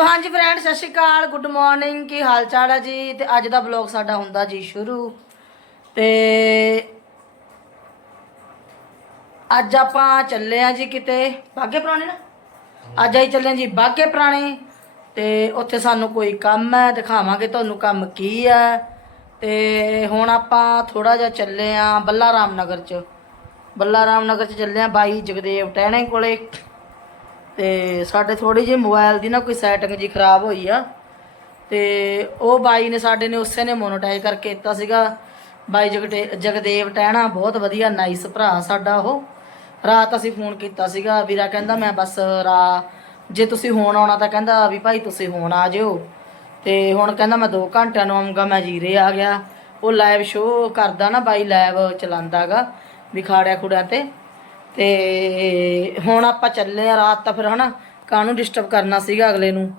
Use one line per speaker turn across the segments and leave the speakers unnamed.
ਸੋ ਹਾਂਜੀ ਫਰੈਂਡ ਸਤਿ ਸ਼੍ਰੀ ਅਕਾਲ good morning ਕੀ ਹਾਲ ਚਾਲ ਹੈ ਜੀ? ਤੇ ਅੱਜ ਦਾ ਵਲੌਗ ਸਾਡਾ ਹੁੰਦਾ ਜੀ ਸ਼ੁਰੂ। ਤੇ ਅੱਜ ਆਪਾਂ ਚੱਲੇ ਆ ਜੀ ਕਿਤੇ ਬਾਗੇ ਪੁਰਾਣੇ ਨਾ? ਅੱਜ ਅਸੀਂ ਚੱਲੇ ਹਾਂ ਜੀ ਬਾਗੇ ਪੁਰਾਣੇ। ਤੇ ਉੱਥੇ ਸਾਨੂੰ ਕੋਈ ਕੰਮ ਹੈ, ਦਿਖਾਵਾਂਗੇ ਤੁਹਾਨੂੰ ਕੰਮ ਕੀ ਹੈ। ਤੇ ਹੁਣ ਆਪਾਂ ਥੋੜਾ ਜਿਹਾ ਚੱਲੇ ਆ ਬੱਲਾ ਰਾਮ ਨਗਰ ਚ। ਬੱਲਾ ਰਾਮ ਨਗਰ ਚ ਚੱਲੇ ਆ ਬਾਈ ਜਗਦੇਵ ਟਹਿਣੇ ਕੋਲੇ। ਤੇ ਸਾਡੇ ਥੋੜੀ ਜਿਹੀ ਮੋਬਾਈਲ ਦੀ ਨਾ ਕੋਈ ਸੈਟਿੰਗ ਜੀ ਖਰਾਬ ਹੋਈ ਆ। ਤੇ ਉਹ ਬਾਈ ਨੇ ਸਾਡੇ ਨੇ ਉਸੇ ਨੇ ਮੋਨੋਟਾਈਜ਼ ਕਰਕੇ ਦਿੱਤਾ ਸੀਗਾ। ਬਾਈ ਜਗਦੇ ਜਗਦੇਵ ਟਹਿਣਾ ਬਹੁਤ ਵਧੀਆ ਨਾਈਸ ਭਰਾ ਸਾਡਾ ਉਹ। ਰਾਤ ਅਸੀਂ ਫੋਨ ਕੀਤਾ ਸੀਗਾ, ਵੀਰਾ ਕਹਿੰਦਾ ਮੈਂ ਬਸ ਰਾ, ਜੇ ਤੁਸੀਂ ਹੋਣ ਆਉਣਾ ਤਾਂ ਕਹਿੰਦਾ ਵੀ ਭਾਈ ਤੁਸੀਂ ਹੋਣ ਆ ਜਿਓ। ਤੇ ਹੁਣ ਕਹਿੰਦਾ ਮੈਂ 2 ਘੰਟਿਆਂ ਨੂੰ ਆਉਂਗਾ ਮੈਂ ਜੀਰੇ ਆ ਗਿਆ। ਉਹ ਲਾਈਵ ਸ਼ੋਅ ਕਰਦਾ ਨਾ ਬਾਈ ਲਾਈਵ ਚਲਾਉਂਦਾਗਾ ਵਿਖਾੜਿਆ ਖੁੜਿਆ ਤੇ। ਤੇ ਹੁਣ ਆਪਾਂ ਚੱਲੇ ਆ ਰਾਤ ਤਾਂ ਫਿਰ ਹਨਾ, ਕਾਹਨੂੰ ਡਿਸਟਰਬ ਕਰਨਾ ਸੀਗਾ ਅਗਲੇ ਨੂੰ।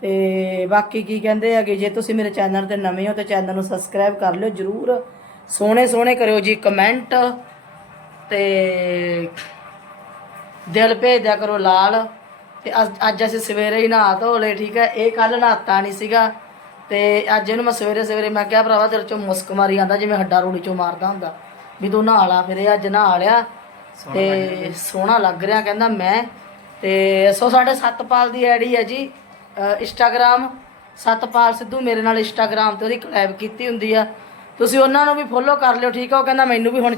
ਤੇ ਬਾਕੀ ਕੀ ਕਹਿੰਦੇ ਹੈਗੇ ਜੇ ਤੁਸੀਂ ਮੇਰੇ ਚੈਨਲ ਤੇ ਨਵੇਂ ਹੋ ਤਾਂ ਚੈਨਲ ਨੂੰ ਸਬਸਕ੍ਰਾਈਬ ਕਰ ਲਿਓ ਜਰੂਰ। ਸੋਹਣੇ ਸੋਹਣੇ ਕਰਿਓ ਜੀ ਕਮੈਂਟ ਤੇ ਦਿਲ ਭੇਜਦਿਆਂ ਕਰੋ ਲਾਲ। ਤੇ ਅੱਜ- ਅਸੀਂ ਸਵੇਰੇ ਹੀ ਨਹਾ ਧੋ ਲਏ, ਠੀਕ ਹੈ? ਇਹ ਕੱਲ ਨਹਾਤਾ ਨਹੀਂ ਸੀਗਾ। ਤੇ ਅੱਜ ਇਹਨੂੰ ਮੈਂ ਸਵੇਰੇ ਸਵੇਰੇ ਮੈਂ ਕਿਹਾ, ਭਰਾਵਾ ਤੇਰੇ ਚੋਂ ਮੁਸਕ ਮਾਰੀ ਆਂਦਾ ਜਿਵੇਂ ਹੱਡਾ ਰੋੜੀ ਚੋਂ ਮਾਰਦਾ ਹੁੰਦਾ। ਵੀ ਤੂੰ ਨਹਾ ਲਾ, ਫਿਰ ਇਹ ਅੱਜ ਨਹਾ ਲਿਆ। ਤੇ ਸੋਹਣਾ ਲੱਗ ਰਿਹਾ ਕਹਿੰਦਾ ਮੈਂ। ਤੇ ਸੋ ਸਾਡੇ ਸਤਪਾਲ ਦੀ ਆਈਡੀ ਹੈ ਜੀ ਇੰਸਟਾਗ੍ਰam ਸਤਪਾਲ ਸਿੱਧੂ ਮੇਰੇ ਨਾਲ ਇੰਸਟਾਗ੍ਰam ਤੇ ਉਹਦੀ ਕਲੈਬ ਕੀਤੀ ਹੁੰਦੀ ਆ। ਤੁਸੀਂ ਉਹਨਾਂ ਨੂੰ ਵੀ ਫੋਲੋ ਕਰ ਲਿਓ ਠੀਕ ਆ? ਉਹ ਕਹਿੰਦਾ ਮੈਨੂੰ ਵੀ ਹੁਣ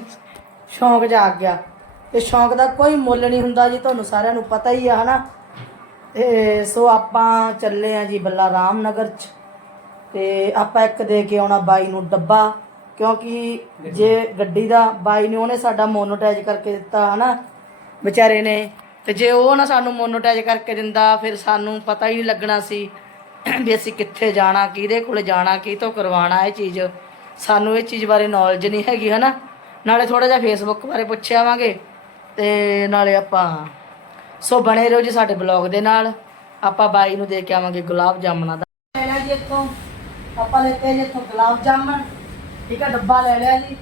ਸ਼ੌਂਕ ਜਾਗ ਗਿਆ। ਤੇ ਸ਼ੌਂਕ ਦਾ ਕੋਈ ਮੁੱਲ ਨਹੀਂ ਹੁੰਦਾ ਜੀ ਤੁਹਾਨੂੰ ਸਾਰਿਆਂ ਨੂੰ ਪਤਾ ਹੀ ਆ ਹਨਾ? ਤੇ ਸੋ ਆਪਾਂ ਚੱਲੇ ਆ ਜੀ ਬੱਲਾ ਰਾਮ ਨਗਰ ਚ। ਤੇ ਆਪਾਂ ਇੱਕ ਦੇ ਕੇ ਆਉਣਾ ਬਾਈ ਨੂੰ ਡੱਬਾ। ਕਿਉਂਕਿ ਜੇ ਗੱਡੀ ਦਾ ਬਾਈ ਨੇ ਉਹਨੇ ਸਾਡਾ ਮੋਨੋਟਾਈਜ਼ ਕਰਕੇ ਦਿੱਤਾ, ਹਨਾ? ਵਿਚਾਰੇ ਨੇ। ਤੇ ਜੇ ਉਹ ਨਾ ਸਾਨੂੰ ਮੋਨੋਟਾਈਜ਼ ਕਰਕੇ ਦਿੰਦਾ, ਫਿਰ ਸਾਨੂੰ ਪਤਾ ਹੀ ਨਹੀਂ ਲੱਗਣਾ ਸੀ ਵੀ ਅਸੀਂ ਕਿੱਥੇ ਜਾਣਾ, ਕਿਹਦੇ ਕੋਲ ਜਾਣਾ ਕੀ ਤੋਂ ਕਰਵਾਉਣਾ ਇਹ ਚੀਜ਼। ਸਾਨੂੰ ਇਹ ਚੀਜ਼ ਬਾਰੇ ਨੌਲੇਜ ਨਹੀਂ ਹੈਗੀ, ਹਨਾ? ਨਾਲੇ ਥੋੜਾ ਜਿਹਾ ਫੇਸਬੁੱਕ ਬਾਰੇ ਪੁੱਛਿਆਵਾਂਗੇ ਤੇ ਨਾਲੇ ਆਪਾਂ, ਸੋ ਬਣੇ ਰਹੋ ਜੀ ਸਾਡੇ ਬਲੌਗ ਦੇ ਨਾਲ। ਆਪਾਂ ਬਾਈ ਨੂੰ ਦੇ ਕੇ ਆਵਾਂਗੇ ਗੁਲਾਬ ਜਾਮਣਾ ਦਾ। ਲੈ ਜੀ ਇੱਥੋਂ। ਆਪਾਂ ਲੈਤੇ ਜੀ ਇੱਥੋਂ ਗੁਲਾਬ ਜਾਮਣ। ਠੀਕ ਆ ਡੱਬਾ ਲੈ ਲਿਆ ਜੀ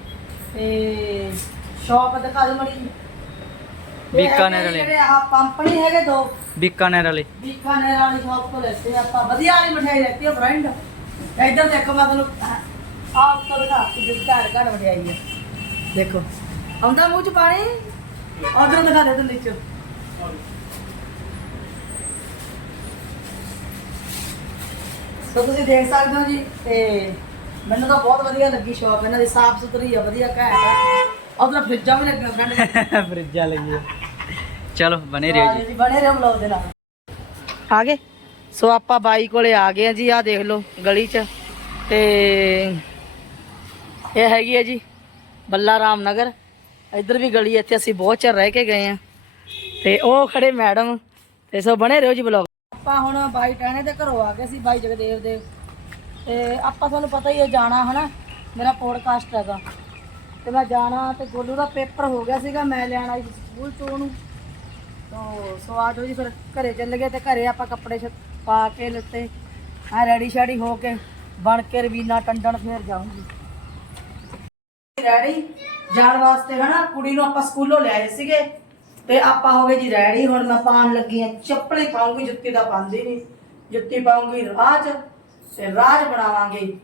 ਤੇ ਸ਼ਾਪ ਦਿਖਾ ਦਿਓ ਮੜੀ।
ਬੀਕਾਨੇਰ ਵਾਲੇ।
ਜਿਹੜੇ ਆਹ ਪੰਪ ਨਹੀਂ ਹੈਗੇ ਦੋ।
ਬੀਕਾਨੇਰ ਵਾਲੇ।
ਬੀਕਾਨੇਰ ਵਾਲੀ ਸ਼ਾਪ ਤੋਂ ਲੈਤੇ ਆਪਾਂ। ਵਧੀਆ ਵਾਲੀ ਮਠਿਆਈ ਲੈਤੀ ਹੈ ਫਰੈਂਡ ਇੱਧਰ ਦੇਖੋ ਮੈਂ ਤੁਹਾਨੂੰ ਆਪ ਤੋਂ ਦਿਖਾ ਕੇ ਜਿਸ ਘਰ ਘਰ ਮਠਿਆਈ ਹੈ ਦੇਖੋ। ਆਉਂਦਾ ਮੂੰਹ ਚ ਪਾਣੀ? ਉਧਰ ਦਿਖਾ ਦੇ ਤੂੰ ਨੀਚੇ। ਸੋ ਤੁਸੀਂ ਦੇਖ ਸਕਦੇ ਹੋ ਜੀ ਤੇ ਮੈਨੂੰ ਤਾਂ ਬਹੁਤ ਵਧੀਆ ਲੱਗੀ ਸ਼ਾਪ ਇਹਨਾਂ ਦੀ ਸਾਫ਼ ਸੁਥਰੀ ਆ ਵਧੀਆ ਘੈਂਟ ਆ। ਉਧਰ ਫਰਿੱਜਾਂ ਵੀ ਲੱਗੀਆਂ ਫਰੈਂਡ
ਫਰਿੱਜਾਂ ਚਲੋ ਬਨੇ ਰਹੋ ਜੀ।
ਜੀ ਬਣੇ ਰਹੋ ਬਲੌਗ ਦੇ ਨਾਲ। ਆ ਗਏ? ਸੋ ਆਪਾਂ ਬਾਈ ਕੋਲੇ ਆ ਗਏ ਆ ਜੀ ਆ ਦੇਖ ਲਓ ਗਲੀ 'ਚ। ਤੇ ਇਹ ਹੈਗੀ ਹੈ ਜੀ ਬੱਲਾ ਰਾਮ ਨਗਰ। ਇੱਧਰ ਵੀ ਗਲੀ ਇੱਥੇ ਅਸੀਂ ਬਹੁਤ ਚਿਰ ਰਹਿ ਕੇ ਗਏ ਆ। ਤੇ ਉਹ ਖੜੇ ਮੈਡਮ ਤੇ ਸੋ ਬਣੇ ਰਹੋ ਜੀ ਬਲੌਗ ਆਪਾਂ ਹੁਣ ਬਾਈ ਟਾਣੇ ਦੇ ਘਰੋਂ ਆ ਗਏ ਸੀ ਬਾਈ ਜਗਦੇਵ ਦੇ। ਤੇ ਆਪਾਂ ਤੁਹਾਨੂੰ ਪਤਾ ਹੀ ਹੈ ਜਾਣਾ ਹਨਾ, ਮੇਰਾ ਪੋਡਕਾਸਟ ਹੈਗਾ। ਤੇ ਮੈਂ ਜਾਣਾ ਤੇ ਗੋਲੂ ਦਾ ਪੇਪਰ ਹੋ ਗਿਆ ਸੀਗਾ, ਮੈਂ ਲੈਣ ਆਈ ਸੀ ਸਕੂਲ ਤੋਂ ਉਹਨੂੰ। ਤੋ ਸੋ ਆ ਜਾਓ ਜੀ ਫਿਰ ਘਰੇ ਚੱਲ ਗਏ ਤੇ ਘਰੇ ਆਪਾਂ ਕੱਪੜੇ ਪਾ ਕੇ ਲੱਤੇ। ਆ ਰੈਡੀ ਸ਼ੈਡੀ ਹੋ ਕੇ ਬਣ ਕੇ ਰਵੀਨਾ ਟੰਡਣ ਫੇਰ ਜਾਊਂਗੀ। ਰੈਡੀ? ਜਾਣ ਵਾਸਤੇ ਹਨਾ, ਕੁੜੀ ਨੂੰ ਆਪਾਂ ਸਕੂਲੋਂ ਲਿਆਏ ਸੀਗੇ। ਤੇ ਆਪਾਂ ਹੋ ਗਏ ਜੀ ਰੈਡੀ, ਹੁਣ ਮੈਂ ਪਾਣ ਲੱਗੀ ਆ। ਚੱਪਲੇ ਪਾਉਂਗੀ, ਜੁੱਤੀ ਦਾ ਪਾਉਂਦੀ ਨਹੀਂ ਜੁੱਤੀ ਪਾਉਂਗੀ ਰਾਜ ਤੇ ਰਾਜ ਬਣਾਵਾਂਗੇ।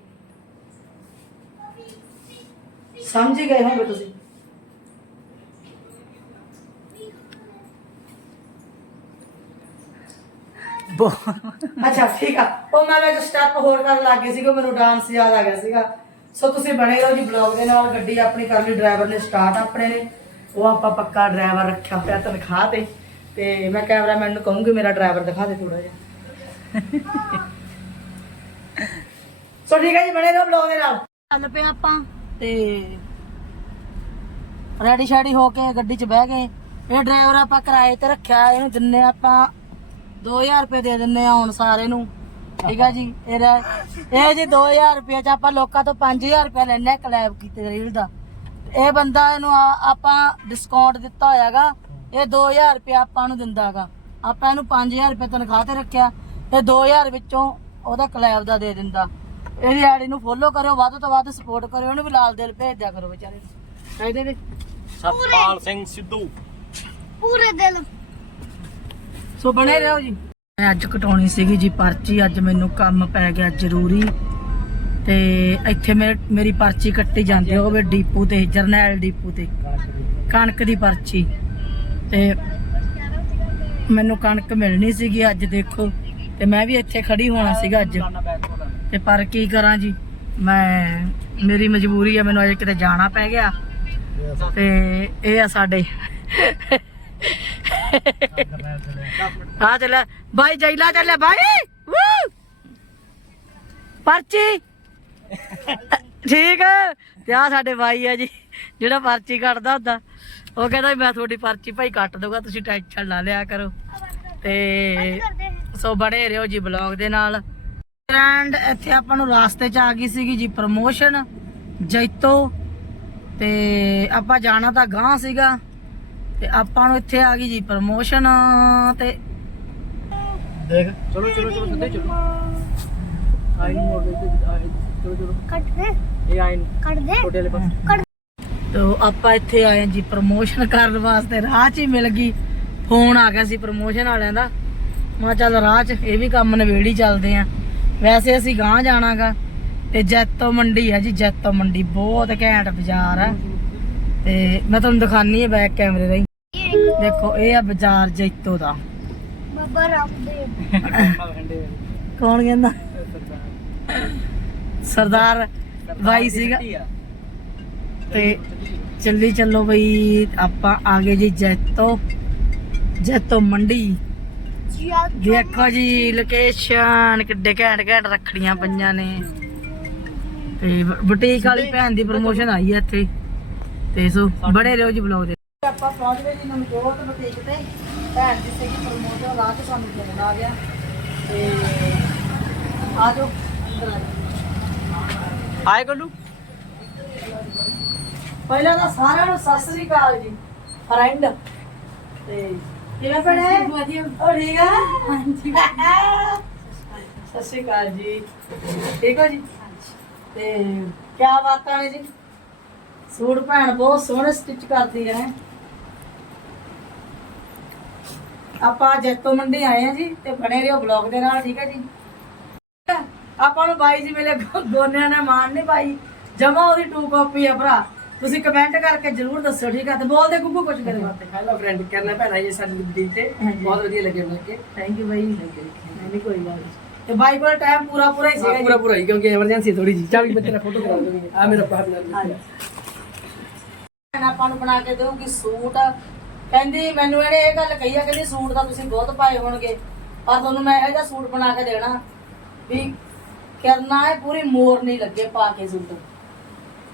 ਸਮਝ ਗਏ ਹੋਗੇ ਤੁਸੀਂ? ਅੱਛਾ ਠੀਕ ਆ। ਉਹ ਮੈਂ ਵਿੱਚ ਸਟੈਪ ਹੋਰ ਕਰਨ ਲੱਗ ਗਈ ਸੀ ਕਿ ਮੈਨੂੰ ਡਾਂਸ ਯਾਦ ਆ ਗਿਆ ਸੀਗਾ। ਸੋ ਤੁਸੀਂ ਬਣੇ ਰਹੋ ਜੀ ਬਲੌਗ ਦੇ ਨਾਲ ਗੱਡੀ ਆਪਣੀ ਕਰ ਲਈ ਡਰਾਈਵਰ ਨੇ ਸਟਾਰਟ ਆਪਣੇ। ਨੇ ਉਹ ਆਪਾਂ ਪੱਕਾ ਡਰਾਈਵਰ ਰੱਖਿਆ ਪਿਆ ਤਨਖਾਹ ਤੇ। ਤੇ ਮੈਂ ਕੈਮਰਾਮੈਨ ਨੂੰ ਕਹੂੰਗੀ ਮੇਰਾ ਡਰਾਈਵਰ ਦਿਖਾ ਦੇ ਥੋੜਾ ਜਿਹਾ। ਸੋ ਠੀਕ ਹੈ ਜੀ, ਬਣੇ ਰਹੋ ਬਲੌਗ ਦੇ ਨਾਲ। ਚੱਲ ਪਏ ਆਪਾਂ ਤੇ ਰੈਡੀ ਸ਼ੈਡੀ ਹੋ ਕੇ ਗੱਡੀ 'ਚ ਬਹਿ ਗਏ। ਇਹ ਡਰਾਈਵਰ ਆਪਾਂ ਕਿਰਾਏ ਤੇ ਰੱਖਿਆ, ਇਹਨੂੰ ਦਿੰਨੇ ਆਪਾਂ 2000 ਰੁਪਏ ਦੇ ਦਿੰਨੇ ਆ ਹੁਣ ਸਾਰੇ ਨੂੰ। ਠੀਕ ਆ ਜੀ, ਇਹ ਰਹਿ- ਇਹ ਜੀ 2000 ਰੁਪਏ ਚ ਆਪਾਂ ਲੋਕਾਂ ਤੋਂ 5000 ਰੁਪਏ ਲੈਣੇ ਕਲੈਬ ਕੀਤੇ ਰੀਲ ਦਾ। ਇਹ ਬੰਦਾ ਇਹਨੂੰ ਆ- ਆਪਾਂ ਡਿਸਕਾਊਂਟ ਦਿੱਤਾ ਹੋਇਆਗਾ, ਇਹ 2000 ਰੁਪਏ ਆਪਾਂ ਨੂੰ ਦਿੰਦਾਗਾ। ਆਪਾਂ ਇਹਨੂੰ 5000 ਰੁਪਏ ਤਨਖਾਹ ਤੇ ਰੱਖਿਆ, ਤੇ 2000 ਵਿੱਚੋਂ ਉਹਦਾ ਕਲੈਬ ਦਾ ਦੇ ਦਿੰਦਾ। ਇਹਦੀ ਆਈਡੀ ਨੂੰ ਫੋਲੋ ਕਰਿਓ ਵੱਧ ਤੋਂ ਵੱਧ ਸਪੋਰਟ ਕਰਿਓ ਉਹਨੂੰ ਵੀ ਲਾਲ ਦਿਲ ਭੇਜ ਦਿਆ ਕਰੋ ਵਿਚਾਰੇ ਨੂੰ। ਕਹਿੰਦੇ ਨੇ
ਸਤਪਾਲ ਸਿੰਘ ਸਿੱਧੂ।
ਪੂਰੇ ਦਿਲ।
ਸੋ ਬਣੇ ਰਹੋ ਜੀ। ਮੈਂ ਅੱਜ ਕਟਾਉਣੀ ਸੀਗੀ ਜੀ ਪਰਚੀ ਅੱਜ ਮੈਨੂੰ ਕੰਮ ਪੈ ਗਿਆ ਜ਼ਰੂਰੀ। ਤੇ ਇੱਥੇ ਮੇਰੀ ਪਰਚੀ ਕੱਟੀ ਜਾਂਦੀ ਹੋਵੇ ਡੀਪੂ ਤੇ ਜਰਨੈਲ ਡੀਪੂ ਤੇ। ਕਣਕ ਦੀ ਪਰਚੀ। ਤੇ ਮੈਨੂੰ ਕਣਕ ਮਿਲਣੀ ਸੀਗੀ ਅੱਜ ਦੇਖੋ। ਤੇ ਮੈਂ ਵੀ ਇੱਥੇ ਖੜੀ ਹੋਣਾ ਸੀਗਾ ਅੱਜ। ਤੇ ਪਰ ਕੀ ਕਰਾਂ ਜੀ? ਮੈਂ ਮੇਰੀ ਮਜਬੂਰੀ ਹੈ ਮੈਨੂੰ ਅਜੇ ਕਿਤੇ ਜਾਣਾ ਪੈ ਗਿਆ। ਤੇ ਇਹ ਆ ਸਾਡੇ। ਆ ਚੱਲਿਆ ਬਾਈ ਜੈਲਾ ਚੱਲਿਆ ਬਾਈ! ਪਰਚੀ! ਠੀਕ। ਤੇ ਆ ਸਾਡੇ ਬਾਈ ਆ ਜੀ ਜਿਹੜਾ ਪਰਚੀ ਕੱਟਦਾ ਹੁੰਦਾ। ਉਹ ਕਹਿੰਦਾ ਮੈਂ ਤੁਹਾਡੀ ਪਰਚੀ ਭਾਈ ਕੱਟ ਦਊਗਾ ਤੁਸੀਂ ਟੈਨਸ਼ਨ ਨਾ ਲਿਆ ਕਰੋ। ਤੇ ਸੋ ਬਣੇ ਰਹੋ ਜੀ ਬਲੌਗ ਦੇ ਨਾਲ। ਐਂਡ ਇੱਥੇ ਆਪਾਂ ਨੂੰ ਰਾਸਤੇ 'ਚ ਆ ਗਈ ਸੀਗੀ ਜੀ ਪ੍ਰਮੋਸ਼ਨ ਜੈਤੋ ਤੇ ਆਪਾਂ ਜਾਣਾ ਤਾਂ ਗਾਂ ਸੀਗਾ ਤੇ ਆਪਾਂ ਨੂੰ ਇੱਥੇ ਆ ਗਈ ਜੀ ਪ੍ਰਮੋਸ਼ਨ ਤੇ ਦੇਖ
ਚਲੋ ਚਲੋ ਚਲੋ ਸਿੱਧੇ ਚਲੋ। ਆਈ ਨੂੰ ਮੋੜ ਦੇ ਚਲੋ ਚਲੋ।
ਕੱਟ ਦੇ।
ਇਹ ਆਈ ਨੂੰ
ਕੱਟ ਦੇ।
ਛੋਟੇ ਵਾਲੇ ਪਾਸੇ।
ਤੋ ਆਪਾਂ ਇੱਥੇ ਆਏ ਜੀ ਪ੍ਰਮੋਸ਼ਨ ਕਰਨ ਵਾਸਤੇ ਰਾਹ 'ਚ ਹੀ ਮਿਲ ਗਈ। ਫੋਨ ਆ ਗਿਆ ਸੀ ਪ੍ਰਮੋਸ਼ਨ ਵਾਲਿਆਂ ਦਾ। ਮੈਂ ਚੱਲ ਰਾਹ 'ਚ ਇਹ ਵੀ ਕੰਮ ਨਵੇੜੀ ਚੱਲਦੇ ਆ। ਵੈਸੇ ਅਸੀਂ ਗਾਂ ਜਾਣਾਗਾ ਤੇ ਜੈਤੋ ਮੰਡੀ ਹੈ ਜੀ ਜੈਤੋ ਮੰਡੀ ਬਹੁਤ ਘੈਂਟ ਬਾਜ਼ਾਰ ਹੈ। ਤੇ ਮੈਂ ਤੁਹਾਨੂੰ ਦਿਖਾਨੀ ਹੈ ਬੈਕ ਕੈਮਰੇ ਰਾਹੀਂ। ਦੇਖੋ ਇਹ ਆ ਬਾਜ਼ਾਰ ਜੈਤੋ ਦਾ।
ਬਾਬਾ ਰਾਮਦੇਵ।
ਕੌਣ ਕਹਿੰਦਾ? ਸਰਦਾਰ ਭਾਈ ਸੀਗਾ। ਤੇ ਚੱਲੀ ਚੱਲੋ ਬਈ ਆਪਾਂ ਆ ਗਏ ਜੀ ਜੈਤੋ ਜੈਤੋ ਮੰਡੀ। ਦੇਖੋ ਜੀ ਲੋਕੇਸ਼ਨ ਕਿੱਡੇ ਘੈਂਟ ਘੈਂਟ ਰੱਖੜੀਆਂ ਪਈਆਂ ਨੇ। ਤੇ ਬੁਟੀਕ ਵਾਲੀ ਭੈਣ ਦੀ ਪ੍ਰਮੋਸ਼ਨ ਆਈ ਹੈ ਇੱਥੇ। ਤੇ ਸੋ ਬੜੇ ਰਹੋ ਜੀ ਬਲੌਗ ਦੇ। ਆਪਾਂ ਪਹੁੰਚ ਗਏ ਜੀ ਨਮਜੋਤ ਬੁਟੀਕ ਤੇ। ਭੈਣ ਦੀ ਸੀਗੀ ਪ੍ਰਮੋਸ਼ਨ ਰਾਤ ਤੋਂ ਸਾਨੂੰ ਫੋਨ ਆ ਗਿਆ। ਤੇ ਆ ਜਾਓ ਅੰਦਰ ਆ ਜਾਓ।
ਆਏ ਗੱਲੂ
ਪਹਿਲਾਂ ਤਾਂ ਸਾਰਿਆਂ ਨੂੰ ਸਤਿ ਸ੍ਰੀ ਅਕਾਲ ਜੀ ਫਰੈਂਡ ਤੇ ਕਿਵੇਂ ਪੜੇ ਵਧੀਆ ਉਹ ਠੀਕ ਆ? ਹਾਂਜੀ। ਸਤਿ ਸ੍ਰੀ ਅਕਾਲ ਜੀ। ਠੀਕ ਹੋ ਜੀ? ਤੇ ਕੀ ਬਾਤਾਂ ਨੇ ਜੀ? ਸੂਟ ਭੈਣ ਬਹੁਤ ਸੋਹਣੇ ਸਟਿਚ ਕਰਦੀ ਹੈ ਆਪਾਂ ਜੈਤੋ ਮੰਡੀ ਆਏ ਆ ਜੀ ਤੇ ਬਣੇ ਰਹੋ ਬਲੌਗ ਦੇ ਨਾਲ ਠੀਕ ਹੈ ਜੀ? ਆਪਾਂ ਨੂੰ ਬਾਈ ਜੀ ਮਿਲੇ ਗੋਨਿਆਂ ਨੇ ਮਾਨ ਨਹੀਂ ਪਾਈ। ਜਮਾ ਉਹਦੀ ਟੂ ਕਾਪੀ ਆ ਭਰਾ। ਤੁਸੀਂ ਕਮੈਂਟ ਕਰਕੇ ਜਰੂਰ ਦੱਸੋ ਠੀਕ ਆ? ਤੇ ਬੋਲਦੇ ਗੁੱਗੂ ਕੁਝ ਕਰੇ ਵਾਸਤੇ।
ਹੈਲੋ ਫਰੈਂਡ ਕਰਨਾ ਭੈਣਾ? ਜੀ ਸਾਡੀ ਬੁਟੀਕ ਤੇ। ਬਹੁਤ ਵਧੀਆ ਲੱਗੇ ਮਿਲ ਕੇ।
ਥੈਂਕ ਯੂ ਬਾਈ। ਨਹੀਂ ਕੋਈ ਗੱਲ। ਤੇ ਬਾਈ ਕੋਲ ਟਾਈਮ ਪੂਰਾ ਪੂਰਾ ਹੀ ਸੀਗਾ
ਪੂਰਾ ਪੂਰਾ ਹੀ ਕਿਉਂਕਿ ਐਮਰਜੈਂਸੀ ਥੋੜੀ ਜੀ ਚਾਬੀ ਬੱਚੇ ਦਾ ਫੋਟੋ ਕਰਾ ਦੋਗੇ ਆ ਮੇਰਾ
ਹਾਂਜੀ। ਭੈਣ ਆਪਾਂ ਨੂੰ ਬਣਾ ਕੇ ਦੇਊਗੀ ਸੂਟ। ਕਹਿੰਦੀ ਮੈਨੂੰ ਇਹਨੇ ਇਹ ਗੱਲ ਕਹੀ ਆ ਕਹਿੰਦੀ ਸੂਟ ਤਾਂ ਤੁਸੀਂ ਬਹੁਤ ਪਾਏ ਹੋਣਗੇ। ਪਰ ਤੁਹਾਨੂੰ ਮੈਂ ਇਹੋ ਜਿਹਾ ਸੂਟ ਬਣਾ ਕੇ ਦੇਣਾ ਵੀ ਕਰਨਾ ਹੈ ਪੂਰੀ ਮੋਰ ਨਹੀਂ ਲੱਗੇ ਪਾ ਕੇ ਸੂਟ।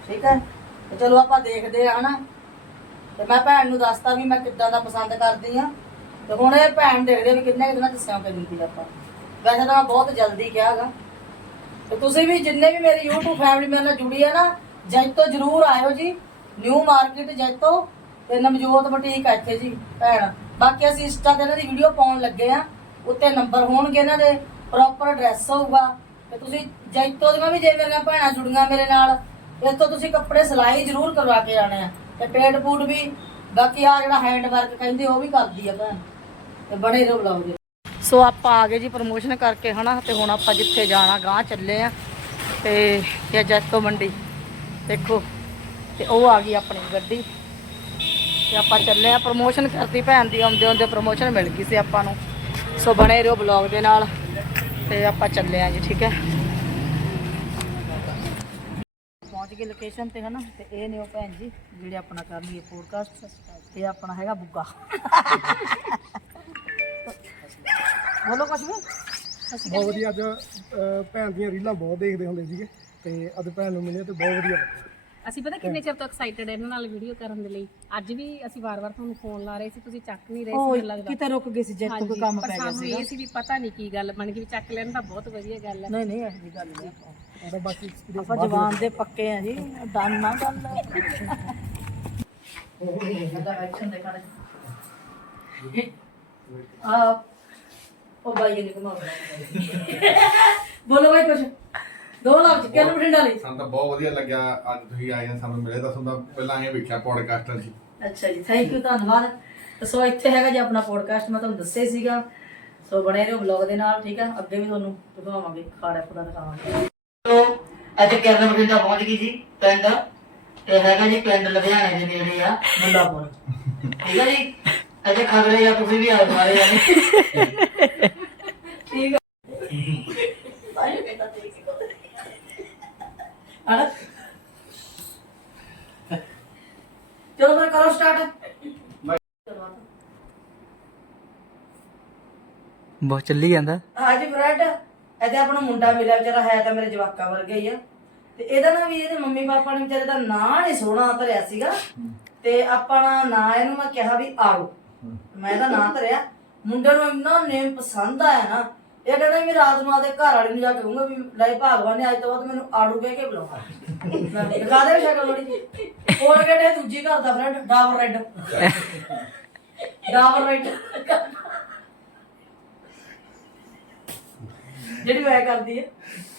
ਠੀਕ ਹੈ? ਤੇ ਚਲੋ ਆਪਾਂ ਦੇਖਦੇ ਆ, ਹਨਾ। ਤੇ ਮੈਂ ਭੈਣ ਨੂੰ ਦੱਸਤਾ ਵੀ ਮੈਂ ਕਿੱਦਾਂ ਦਾ ਪਸੰਦ ਕਰਦੀ ਆ। ਤੇ ਹੁਣ ਇਹ ਭੈਣ ਦੇਖਦੇ ਵੀ ਕਿੰਨੇ ਕੁ ਦਿਨਾਂ ਚ ਸਿਉਂ ਆਪਾਂ। ਵੈਸੇ ਤਾਂ ਮੈਂ ਬਹੁਤ ਜਲਦੀ ਕਿਹਾਗਾ। ਤੇ ਤੁਸੀਂ ਵੀ ਜਿੰਨੇ ਵੀ ਮੇਰੀ YouTube ਫੈਮਿਲੀ ਮੇਰੇ ਨਾਲ ਜੁੜੀ ਹੈ ਨਾ, ਜੈਤੋ ਜਰੂਰ ਆਇਓ ਜੀ। ਨਿਊ ਮਾਰਕੀਟ ਜੈਤੋ ਤੇ ਨਵਜੋਤ ਬੁਟੀਕ ਆ ਇੱਥੇ ਜੀ, ਭੈਣ। ਬਾਕੀ ਅਸੀਂ ਇੰਸਟਾ ਤੇ ਇਹਨਾਂ ਦੀ ਵੀਡੀਓ ਪਾਉਣ ਲੱਗੇ ਆ। ਉੱਤੇ ਨੰਬਰ ਹੋਣਗੇ ਇਹਨਾਂ ਦੇ ਪ੍ਰੋਪਰ ਐਡਰੈਸ ਹੋਊਗਾ। ਤੇ ਤੁਸੀਂ ਜੈਤੋ ਦੀਆਂ ਵੀ ਜੇ ਮੇਰੀਆਂ ਭੈਣਾਂ ਜੁੜੀਆਂ ਮੇਰੇ ਨਾਲ ਇੱਥੋਂ ਤੁਸੀਂ ਕੱਪੜੇ ਸਿਲਾਈ ਜਰੂਰ ਕਰਵਾ ਕੇ ਆਣੇ ਆ। ਤੇ ਪੇਡ ਪੂਟ ਵੀ, ਬਾਕੀ ਆ ਜਿਹੜਾ ਹੈਂਡ ਵਰਕ ਕਹਿੰਦੇ ਉਹ ਵੀ ਕਰਦੀ ਆ ਭੈਣ। ਤੇ ਬਣੇ ਰਹੋ ਬਲੌਗ ਸੋ ਆਪਾਂ ਆ ਗਏ ਜੀ ਪ੍ਰਮੋਸ਼ਨ ਕਰਕੇ ਹਨਾ, ਤੇ ਹੁਣ ਆਪਾਂ ਜਿੱਥੇ ਜਾਣਾ ਗਾਂ ਚੱਲੇ ਆ। ਤੇ ਇਹ ਜੈਤੋ ਮੰਡੀ। ਦੇਖੋ, ਤੇ ਉਹ ਆ ਗਈ ਆਪਣੀ ਗੱਡੀ। ਤੇ ਆਪਾਂ ਚੱਲੇ ਆ ਪ੍ਰਮੋਸ਼ਨ ਕਰਦੀ ਭੈਣ ਦੀ, ਆਉਂਦੇ ਆਉਂਦੇ ਪ੍ਰਮੋਸ਼ਨ ਮਿਲ ਗਈ ਸੀ ਆਪਾਂ ਨੂੰ। ਸੋ ਬਣੇ ਰਹੋ ਬਲੌਗ ਦੇ ਨਾਲ। ਤੇ ਆਪਾਂ ਚੱਲੇ ਆ ਜੀ, ਠੀਕ ਹੈ। ਗਏ ਲੋਕੇਸ਼ਨ ਤੇ ਹਨਾ ਤੇ ਇਹ ਨੇ ਉਹ ਭੈਣ ਜੀ ਜਿਹੜੇ ਆਪਣਾ ਕਰ ਲਈਏ ਪੋਡਕਾਸਟ ਤੇ ਆਪਣਾ ਹੈਗਾ ਬੁੱਗਾ। ਬੋਲੋ ਕੁਛ ਵੀ।
ਬਹੁਤ ਵਧੀਆ ਅੱਜ ਅਹ, ਭੈਣ ਦੀਆਂ ਰੀਲਾਂ ਬਹੁਤ ਦੇਖਦੇ ਹੁੰਦੇ ਸੀਗੇ ਤੇ ਅੱਜ ਭੈਣ ਨੂੰ ਮਿਲੇ ਤੇ ਬਹੁਤ ਵਧੀਆ ਲੱਗਾ।
ਅਸੀਂ ਪਤਾ ਕਿੰਨੇ ਚਿਰ ਤੋਂ ਐਕਸਾਈਟਡ ਇਹਨਾਂ ਨਾਲ ਵੀਡੀਓ ਕਰਨ ਦੇ ਲਈ? ਅੱਜ ਵੀ ਅਸੀਂ ਵਾਰ-ਵਾਰ ਤੁਹਾਨੂੰ ਫੋਨ ਲਾ ਰਹੇ ਸੀ ਤੁਸੀਂ ਚੱਕ ਨਹੀਂ ਰਹੇ ਸੀ
ਉਹ
ਲੱਗਦਾ।
ਕਿਤੇ ਰੁਕ ਗਏ ਸੀ ਜੈਤੋ ਕੋਈ ਕੰਮ
ਪਰ
ਪੈ ਗਿਆ
ਸਾਨੂੰ
ਸੀਗਾ।
ਇਹ ਸੀ ਵੀ ਪਤਾ ਨਹੀਂ ਕੀ ਗੱਲ ਬਣ ਗਈ ਵੀ ਚੱਕ ਲੈਣ ਤਾਂ ਬਹੁਤ ਵਧੀਆ ਗੱਲ ਹੈ
ਨਹੀਂ ਨਹੀਂ ਇਹੋ ਗੱਲ ਨਹੀਂ। ਆਪਾਂ ਜਵਾਨ ਦੇ ਪੱਕੇ ਆ ਜੀ ਦਮ ਨਾ ਗੱਲ। ਆ ਉਹ ਬਾਈ ਨੇ ਕਮਾ ਬੋਲੋ ਬਾਈ ਕੁਛ। ਦੋ ਲੱਖ ਕਿੰਨ ਬਠਿੰਡਾ ਲਈ?
ਸਾਨੂੰ ਤਾਂ ਬਹੁਤ ਵਧੀਆ ਲੱਗਿਆ ਅੱਜ ਤੁਸੀਂ ਆਏ ਆ ਸਾਨੂੰ ਮਿਲੇ ਤਾਂ ਸਾਨੂੰ ਤਾਂ ਪਹਿਲਾਂ ਇਹ ਵੇਖਿਆ ਪੋਡਕਾਸਟਰ ਸੀ
ਅੱਛਾ ਜੀ ਥੈਂਕ ਯੂ ਧੰਨਵਾਦ। ਤੇ ਸੋ ਇੱਥੇ ਹੈਗਾ ਜੀ ਆਪਣਾ ਪੋਡਕਾਸਟ ਮੈਂ ਤੁਹਾਨੂੰ ਦੱਸਿਆ ਸੀਗਾ। ਸੋ ਬਣੇ ਰਹੋ ਵਲੌਗ ਦੇ ਨਾਲ ਠੀਕ ਹੈ ਅੱਗੇ ਵੀ ਤੁਹਾਨੂੰ ਦਿਖਾਵਾਂਗੇ ਖਾੜਾ ਖੁਦਾ ਦਿਖਾਵਾਂਗੇ। ਅੱਜ ਕੈਰਨ ਬਠਿੰਡਾ ਪਹੁੰਚ ਗਈ ਜੀ ਪਿੰਡ। ਤੇ ਹੈਗਾ ਜੀ ਪਿੰਡ ਲੁਧਿਆਣੇ ਦੇ ਨੇੜੇ ਆ ਮੁੱਲਾਪੁਰ ਠੀਕ ਹੈ ਜੀ? ਅਜੇ ਖਬਰੇ ਜਾਂ ਤੁਸੀਂ ਵੀ ਆਏ ਮਾਰੇ ਜਾਨੇ ਠੀਕ ਹੈ ਬਾਈ ਕਹਿੰਦਾ ਹੈ ਚਲੋ ਫਿਰ ਕਰੋ ਸਟਾਰਟ
ਬਹੁਤ ਚੱਲੀ ਜਾਂਦਾ।
ਹਾਂਜੀ ਫਰੈਂਡ ਇਹਦੇ ਆਪਣਾ ਮੁੰਡਾ ਮਿਲਿਆ ਵਿਚਾਰਾ, ਹੈ ਤਾਂ ਮੇਰੇ ਜਵਾਕਾਂ ਵਰਗਾ ਹੀ ਆ। ਤੇ ਇਹਦਾ ਨਾ ਵੀ ਇਹਦੇ ਮੰਮੀ ਪਾਪਾ ਨੇ ਵਿਚਾਰੇ ਦਾ ਨਾਂ ਨਹੀਂ ਸੋਹਣਾ ਧਰਿਆ ਸੀਗਾ। ਤੇ ਆਪਣਾ ਨਾਂ ਇਹਨੂੰ ਮੈਂ ਕਿਹਾ ਵੀ ਆੜੂ ਮੈਂ ਇਹਦਾ ਨਾਂ ਧਰਿਆ। ਮੁੰਡੇ ਨੂੰ ਇੰਨਾ ਨੇਮ ਪਸੰਦ ਆਇਆ ਨਾ, ਇਹ ਕਹਿੰਦਾ ਵੀ ਰਾਤ ਨੂੰ ਘਰ ਵਾਲੇ ਨੂੰ ਜਾ ਕੇ ਕਹੂੰਗਾ ਵੀ ਲੈ ਭਗਵਾਨ ਨੇ ਅੱਜ ਤੋਂ ਬਾਅਦ ਮੈਨੂੰ ਆੜੂ ਕਹਿ ਕੇ ਬੁਲਾਉਣਾ। ਦਿਖਾ ਦੇ ਸ਼ਕਲ ਥੋੜੀ ਕੋਲ ਕਿਹੜੇ ਦੂਜੀ ਘਰ ਦਾ friend Dabur red. Dabur red. ਜਿਹੜੀ ਮੈਂ ਕਰਦੀ ਹੈ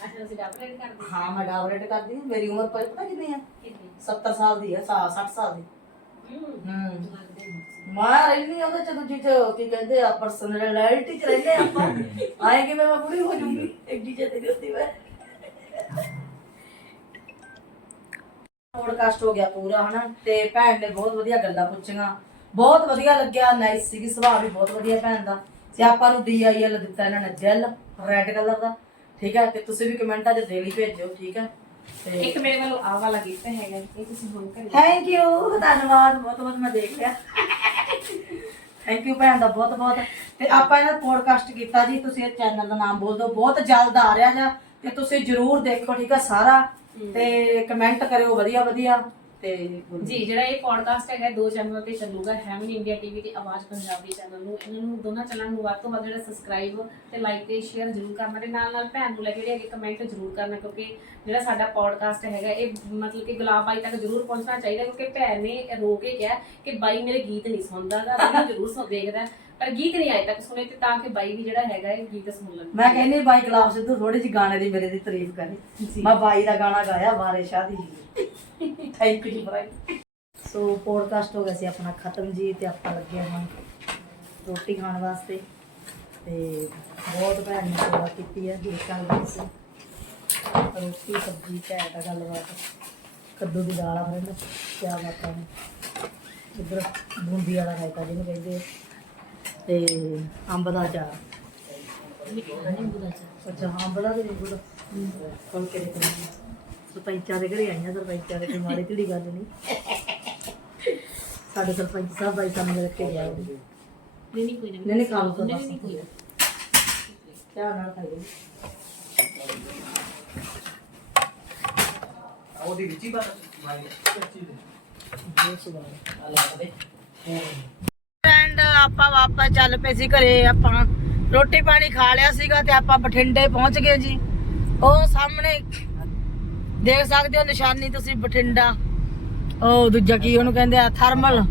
ਅੱਛਾ ਅਸੀਂ ਡਾਕਟਰ ਕਰਦੇ
ਹਾਂ? ਮੈਂ ਡਾਬਰੇਟ ਕਰਦੀ ਹਾਂ। ਮੇਰੀ ਉਮਰ ਪਤਾ ਪਤਾ ਕਿੰਨੀ ਆ? 70 ਸਾਲ ਦੀ ਆ 60 ਸਾਲ ਦੀ। ਹੂੰ ਮੈਂ ਰਹਿੰਦੀ ਆ ਉਹਦੇ ਚ ਦੂਜੀ ਚ ਕੀ ਕਹਿੰਦੇ ਆ ਪਰਸਨੈਲਿਟੀ ਚ ਰਹਿੰਦੇ ਆ ਆਪਾਂ। ਆਏ ਕਿ ਮੈਂ ਬੁੜੀ ਹੋ ਜੂਗੀ ਐਡੀ ਚ ਤੇ ਗਤੀ ਮੈਂ। ਪੋਡਕਾਸਟ ਹੋ ਗਿਆ ਪੂਰਾ ਹਨਾ? ਤੇ ਭੈਣ ਨੇ ਬਹੁਤ ਵਧੀਆ ਗੱਲਾਂ ਪੁੱਛੀਆਂ। ਬਹੁਤ ਵਧੀਆ ਲੱਗਿਆ। ਨਾਈਸ ਸੀਗੀ। ਸੁਭਾਅ ਵੀ ਬਹੁਤ ਵਧੀਆ ਭੈਣ ਦਾ। ਤੇ ਆਪਾਂ ਨੂੰ ਡੀਆਈਐਲ ਦਿੱਤਾ ਇਹਨਾਂ ਨੇ ਜੈਲ। ਰੈੱਡ ਕਲਰ ਦਾ ਠੀਕ ਹੈ? ਤੇ ਤੁਸੀਂ ਵੀ ਕਮੈਂਟਾਂ 'ਚ ਦੇ ਲਈ ਭੇਜਿਓ ਠੀਕ ਹੈ? ਤੇ
ਇੱਕ ਮੇਰੇ ਵੱਲੋਂ ਆਹ ਵਾਲਾ ਗਿਫਟ ਹੈਗਾ ਇਹ ਤੁਸੀਂ ਹੁਣ ਘਰੇ
ਥੈਂਕ ਯੂ ਧੰਨਵਾਦ ਬਹੁਤ ਬਹੁਤ ਮੈਂ ਦੇਖ ਲਿਆ। ਥੈਂਕ ਯੂ ਭੈਣ ਦਾ ਬਹੁਤ ਬਹੁਤ। ਤੇ ਆਪਾਂ ਇਹਨਾਂ ਪੋਡਕਾਸਟ ਕੀਤਾ ਜੀ ਤੁਸੀਂ ਇਹ ਚੈਨਲ ਦਾ ਨਾਮ ਬੋਲ ਦਿਓ ਬਹੁਤ ਜਲਦ ਆ ਰਿਹਾ ਜਾਂ ਤੇ ਤੁਸੀਂ ਜਰੂਰ ਦੇਖੋ ਠੀਕ ਆ ਸਾਰਾ। ਤੇ ਕਮੈਂਟ ਕਰਿਓ ਵਧੀਆ ਵਧੀਆ ਤੇ
ਜੀ, ਜਿਹੜਾ ਇਹ ਪੋਡਕਾਸਟ ਹੈਗਾ, ਦੋ ਚੈਨਲ ਤੇ ਚੱਲੂਗਾ ਹੈਵਨ ਇੰਡੀਆ ਟੀਵੀ ਤੇ ਆਵਾਜ਼ ਪੰਜਾਬੀ ਚੈਨਲ ਨੂੰ। ਇਹਨਾਂ ਨੂੰ ਦੋਨਾਂ ਚੈਨਲ ਨੂੰ ਵੱਧ ਤੋਂ ਵੱਧ ਜਿਹੜਾ ਸਬਸਕ੍ਰਾਈਬ ਤੇ ਲਾਈਕ ਤੇ ਸ਼ੇਅਰ ਜ਼ਰੂਰ ਕਰਨਾ ਤੇ ਨਾਲ ਨਾਲ ਭੈਣ ਨੂੰ ਲੈ ਕੇ ਜਿਹੜੇ ਕਮੈਂਟ ਜ਼ਰੂਰ ਕਰਨਾ, ਕਿਉਂਕਿ ਜਿਹੜਾ ਸਾਡਾ ਪੋਡਕਾਸਟ ਹੈਗਾ, ਇਹ ਮਤਲਬ ਕਿ ਗੁਲਾਬ ਬਾਈ ਤੱਕ ਜ਼ਰੂਰ ਪਹੁੰਚਣਾ ਚਾਹੀਦਾ, ਕਿਉਂਕਿ ਭੈਣ ਨੇ ਰੋ ਕੇ ਕਿਹਾ ਕਿ ਬਾਈ ਮੇਰੇ ਗੀਤ ਨਹੀਂ ਸੁਣਦਾਗਾ ਵੀਡੀਓ ਜ਼ਰੂਰ ਸੁਣ ਦੇਖਦਾ। ਪਰ ਗੀਤ ਨਹੀਂ ਅਜੇ ਤੱਕ ਸੁਣੇ ਤੇ ਤਾਂ ਕਿ ਬਾਈ ਵੀ ਜਿਹੜਾ ਹੈਗਾ ਇਹ ਗੀਤ ਸੁਣ ਲਵੇ
ਮੈਂ ਕਹਿੰਦੀ ਬਾਈ ਗੁਲਾਬ ਸਿੱਧੂ ਥੋੜੀ ਜਿਹੀ ਗਾਣੇ ਦੀ ਮੇਰੇ ਦੀ ਤਾਰੀਫ ਕਰੇ। ਮੈਂ ਬਾਈ ਦਾ ਗਾਣਾ ਗਾਇਆ ਵਾਰੇ ਸ਼ਾਦੀ ਥੈਂਕ ਯੂ ਬਾਈ। ਸੋ ਪੋਡਕਾਸਟ ਹੋ ਗਿਆ ਸੀ ਆਪਣਾ ਖਤਮ ਜੀ ਤੇ ਆਪਾਂ ਲੱਗੇ ਹਾਂ ਰੋਟੀ ਖਾਣ ਵਾਸਤੇ। ਤੇ ਬਹੁਤ ਭੈਣ ਨੇ ਸੇਵਾ ਕੀਤੀ ਹੈ ਦੇਖ ਸਕਦੇ ਸੀ ਰੋਟੀ ਸਬਜ਼ੀ ਘੈਂਟ ਆ ਗੱਲਬਾਤ। ਕੱਦੂ ਦੀ ਦਾਲ ਆ ਫਰੈਂਡ ਕਿਆ ਬਾਤਾਂ ਨੇ। ਇੱਧਰ ਬੂੰਦੀ ਵਾਲਾ ਰਾਇਤਾ ਜਿਹਨੂੰ ਕਹਿੰਦੇ। ਤੇ ਅੰਬ ਦਾ ਅਚਾਰ। ਅੱਛਾ ਹਾਂ ਬੜਾ ਦੇ ਨਿੰਬੂ ਦਾ ਕੋਲ ਕੇ ਦੇ ਸਰਪੰਚਾਂ ਦੇ ਘਰੇ ਆਈਆਂ ਸਰਪੰਚਾਂ ਦੇ ਕੋਈ ਮਾੜੀ ਢੀੜੀ ਗੱਲ ਨਹੀਂ। ਸਾਡੇ ਸਰਪੰਚ ਸਾਹਿਬ ਬਾਈ ਸਾਨੂੰ ਮਿਲ ਕੇ ਗਿਆ ਉਹਦੀ
ਨਹੀਂ ਨਹੀਂ ਕੋਈ
ਨਹੀਂ ਨਹੀਂ ਕੰਮ ਤੋਂ
ਨਹੀਂ ਨਹੀਂ ਕੋਈ ਨਾ।
ਚਾਹ ਨਾਲ ਖਾਈ
ਉਹਦੀ ਵਿੱਚ ਹੀ ਬਾਤ
ਫਰੈਂਡ ਆਪਾਂ ਵਾਪਸ ਚੱਲ ਪਏ ਸੀ ਘਰੇ, ਆਪਾਂ ਰੋਟੀ ਪਾਣੀ ਖਾ ਲਿਆ ਸੀਗਾ ਤੇ ਆਪਾਂ ਬਠਿੰਡੇ ਪਹੁੰਚ ਗਏ ਜੀ। ਉਹ ਸਾਹਮਣੇ ਦੇਖ ਸਕਦੇ ਹੋ ਨਿਸ਼ਾਨੀ ਤੁਸੀਂ, ਬਠਿੰਡਾ। ਉਹ ਦੂਜਾ ਕੀ ਉਹਨੂੰ ਕਹਿੰਦੇ ਆ, ਥਰਮਲ।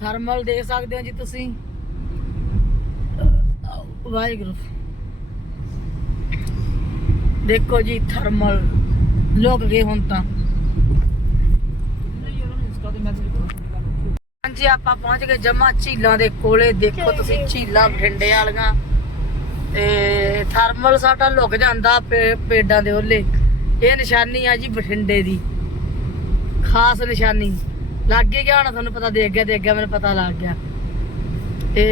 ਥਰਮਲ ਦੇਖ ਸਕਦੇ ਹੋ ਜੀ ਤੁਸੀਂ। ਵਾਹਿਗੁਰੂ। ਦੇਖੋ ਜੀ, ਥਰਮਲ। ਲੋਕ ਗਏ ਹੁਣ ਤਾਂ। ਹਾਂਜੀ ਆਪਾਂ ਪਹੁੰਚ ਗਏ ਜਮਾ ਝੀਲਾਂ ਦੇ ਕੋਲੇ ਦੇਖੋ ਤੁਸੀਂ ਝੀਲਾਂ ਬਠਿੰਡੇ ਵਾਲੀਆਂ। ਤੇ ਥਰਮਲ ਸਾਡਾ ਲੁਕ ਜਾਂਦਾ ਪੇਡਾਂ ਦੇ ਓਲੇ ਇਹ ਨਿਸ਼ਾਨੀ ਆ ਜੀ ਬਠਿੰਡੇ ਦੀ। ਖਾਸ ਨਿਸ਼ਾਨੀ। ਲੱਗ ਗਿਆ ਹੁਣ ਤੁਹਾਨੂੰ ਪਤਾ ਦੇਖ ਗਿਆ ਦੇਖ ਗਿਆ ਮੈਨੂੰ ਪਤਾ ਲੱਗ ਗਿਆ। ਤੇ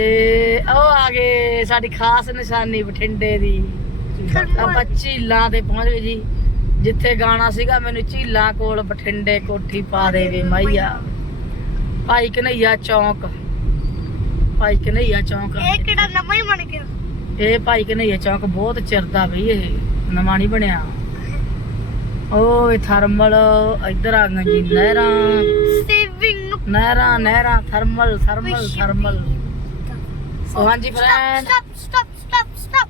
ਉਹ ਆ ਗਏ ਸਾਡੀ ਖਾਸ ਨਿਸ਼ਾਨੀ ਬਠਿੰਡੇ ਦੀ। ਆਪਾਂ ਝੀਲਾਂ ਤੇ ਪਹੁੰਚ ਗਏ ਜੀ। ਜਿੱਥੇ ਗਾਣਾ ਸੀਗਾ ਮੈਨੂੰ ਝੀਲਾਂ ਕੋਲ ਬਠਿੰਡੇ ਕੋਠੀ ਪਾ ਦੇਵੇ ਮਾਈਆ। ਭਾਈ ਕਨਈਆ ਚੌਂਕ। ਭਾਈ ਕਨਈਆ ਚੌਂਕ।
ਇਹ ਕਿਹੜਾ ਨਵਾਂ ਹੀ ਬਣ ਗਿਆ?
ਇਹ ਭਾਈ ਕਨਈਆ ਚੌਂਕ ਬਹੁਤ ਚਿਰ ਦਾ ਬਈ ਇਹ। ਨਵਾਂ ਨਹੀਂ ਬਣਿਆ। ਇਹ ਥਰਮਲ ਇੱਧਰ ਆ ਗਈਆਂ ਜੀ ਨਹਿਰਾਂ।
ਸੇਵਿੰਗ
ਨਹਿਰਾਂ ਨਹਿਰਾਂ ਥਰਮਲ ਥਰਮਲ ਥਰਮਲ। ਸੋ ਹਾਂਜੀ friend
stop stop stop stop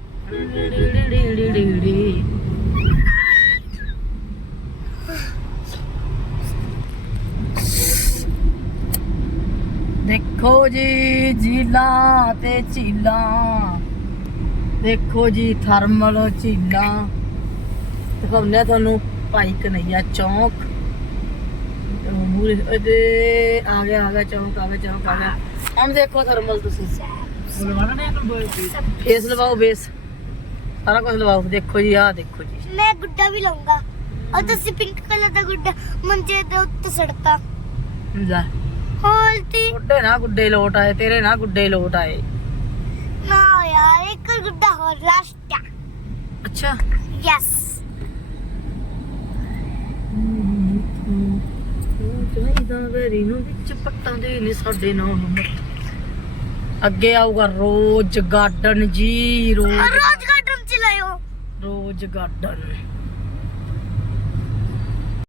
ਦੇਖੋ ਜੀ ਝੀਲਾਂ ਤੇ ਝੀਲਾਂ। ਦੇਖੋ ਜੀ ਥਰਮਲ ਝੀਲਾਂ। ਦਿਖਾਉਂਦੇ ਤੁਹਾਨੂੰ ਭਾਈ ਕਨਈਆ ਚੌਂਕ। ਮੂਰੇ ਅਦੇ ਆ ਗਿਆ ਆ ਗਿਆ ਚੌਂਕ ਆ ਗਿਆ ਚੌਂਕ ਆ ਗਿਆ। ਹੁਣ ਦੇਖੋ ਥਰਮਲ ਤੁਸੀਂ। ਫੇਸ ਲਵਾਓ ਬੇਸ ਸਾਰਾ ਕੁਝ ਲਵਾਓ। ਦੇਖੋ ਜੀ ਆਹ ਦੇਖੋ ਜੀ।
ਮੈਂ ਗੁੱਡਾ ਵੀ ਲਾਉਂਗਾ। और ਤੁਸੀਂ ਪਿੰਕ ਕਲਰ ਦਾ ਗੁੱਡਾ ਮੰਜੇ ਦੇ ਉੱਤੇ ਸੜਤਾ।
ਲੈ।
ਹੋਲਤੀ
ਗੁੱਡੇ ਨਾ ਗੁੱਡੇ ਲੋਟ ਆਏ ਤੇਰੇ ਨਾ ਗੁੱਡੇ ਲੋਟ ਆਏ।
ਨਾ ਯਾਰ ਇੱਕ ਗੁੱਡਾ ਹੋਰ ਲਾਸਟ
ਅੱਛਾ।
ਯੈਸ
ਚਾਹੀਦਾ ਵੈਰੀ ਨੂੰ ਵਿੱਚ ਪੱਟਾਂ ਦੇ ਨੇ ਸਾਡੇ ਨਾਲ ਅੱਗੇ ਆਊਗਾ ਰੋਜ਼ ਗਾਰਡਨ ਜੀ ਰੋਜ਼
ਰੋਜ਼ ਗਾਰਡਨ ਚ ਲਾਇਓ।
Rose garden